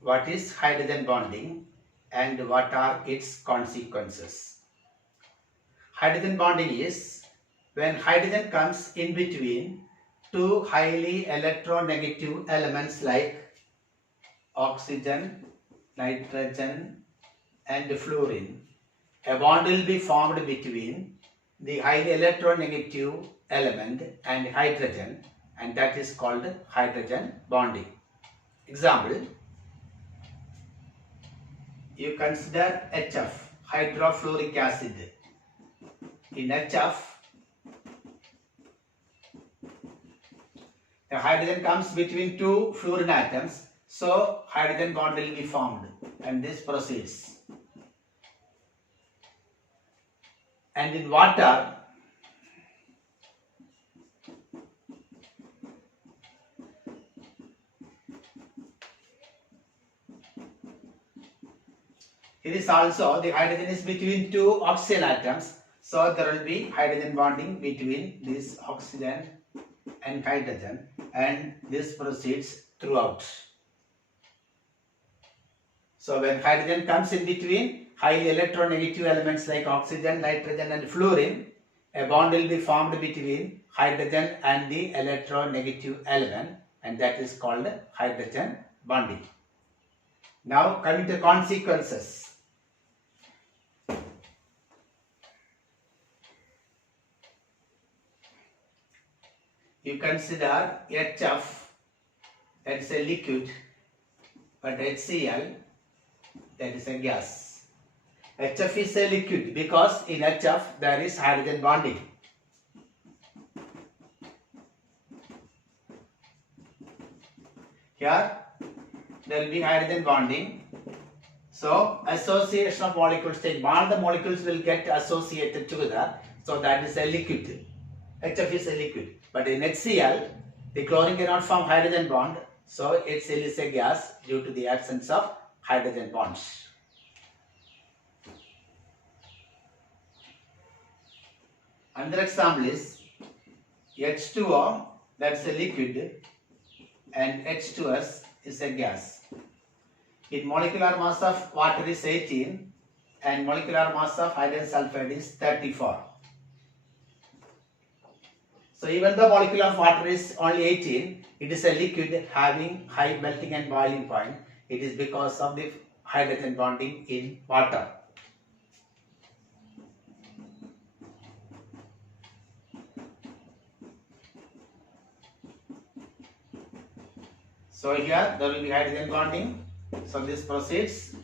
what is hydrogen bonding and what are its consequences. Hydrogen bonding is when hydrogen comes in between two highly electronegative elements like oxygen, nitrogen and fluorine. A bond will be formed between the highly electronegative element and hydrogen, and that is called hydrogen bonding. Example, you consider HF, hydrofluoric acid. In HF, the hydrogen comes between two fluorine atoms, so hydrogen bond will be formed, and this proceeds. And in water, it is also the hydrogen is between two oxygen atoms, so there will be hydrogen bonding between this oxygen and hydrogen, and this proceeds throughout. So when hydrogen comes in between highly electronegative elements like oxygen, nitrogen and fluorine, a bond will be formed between hydrogen and the electronegative element, and that is called hydrogen bonding. Now coming to consequences. You consider HF, that is a liquid, but HCl, that is a gas. HF is a liquid because in HF there is hydrogen bonding. Here there will be hydrogen bonding. So association of molecules, all the molecules will get associated together. So that is a liquid. HF is a liquid. But in HCl, the chlorine cannot form hydrogen bond. So HCl is a gas due to the absence of hydrogen bonds. Another example is H2O, that's a liquid, and H2S is a gas. In molecular mass of water is 18 and molecular mass of hydrogen sulfide is 34. So even though molecule of water is only 18, it is a liquid having high melting and boiling point. It is because of the hydrogen bonding in water. So here there will be hydrogen bonding. So this proceeds.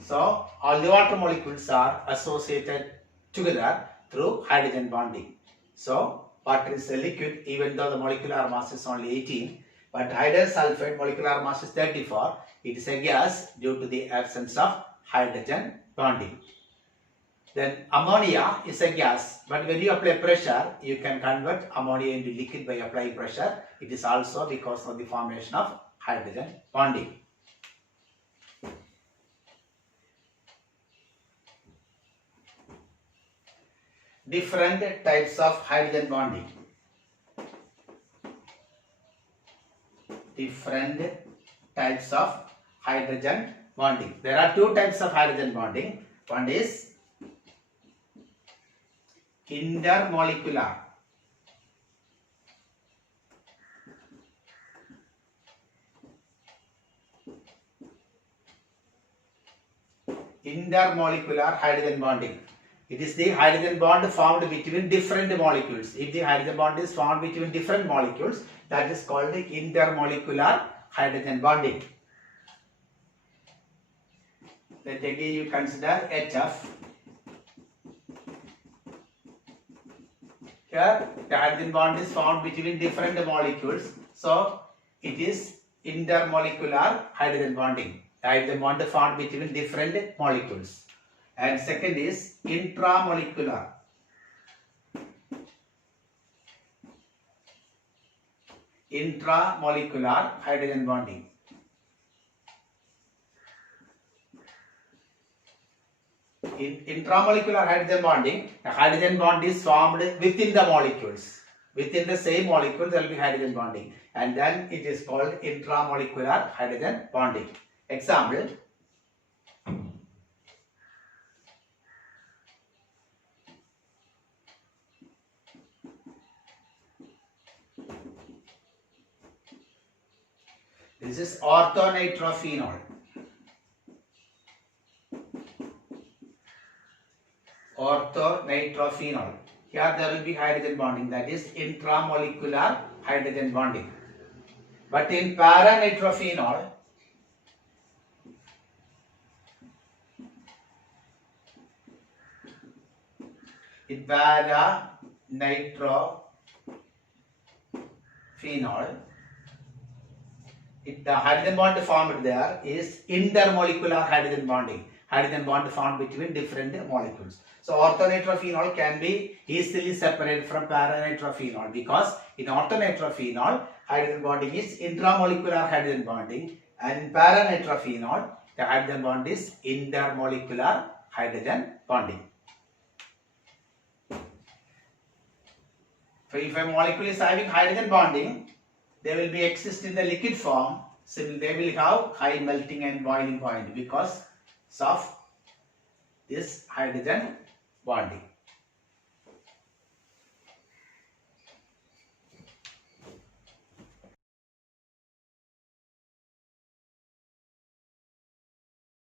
So all the water molecules are associated together through hydrogen bonding. So water is a liquid even though the molecular mass is only 18, but hydrogen sulfide molecular mass is 34. It is a gas due to the absence of hydrogen bonding. Then ammonia is a gas, but when you apply pressure, you can convert ammonia into liquid by applying pressure. It is also because of the formation of hydrogen bonding. Different types of hydrogen bonding. Different types of hydrogen bonding. There are two types of hydrogen bonding. One is intermolecular. Intermolecular hydrogen bonding. It is the hydrogen bond formed between different molecules. If the hydrogen bond is formed between different molecules, that is called the intermolecular hydrogen bonding. Then again you consider HF. Here the hydrogen bond is formed between different molecules. So it is intermolecular hydrogen bonding. The hydrogen bond is formed between different molecules. And second is intramolecular. Intramolecular hydrogen bonding. In intramolecular hydrogen bonding, the hydrogen bond is formed within the molecules. Within the same molecule, there will be hydrogen bonding, and then it is called intramolecular hydrogen bonding. Example, this is orthonitrophenol. Orthonitrophenol. Here there will be hydrogen bonding, that is intramolecular hydrogen bonding. But in paranitrophenol, the hydrogen bond formed there is intermolecular hydrogen bonding. Hydrogen bond formed between different molecules. So orthonitrophenol can be easily separated from paranitrophenol because in orthonitrophenol hydrogen bonding is intramolecular hydrogen bonding, and in paranitrophenol the hydrogen bond is intermolecular hydrogen bonding. So if a molecule is having hydrogen bonding, they will be exist in the liquid form. So they will have high melting and boiling point because of this hydrogen bonding.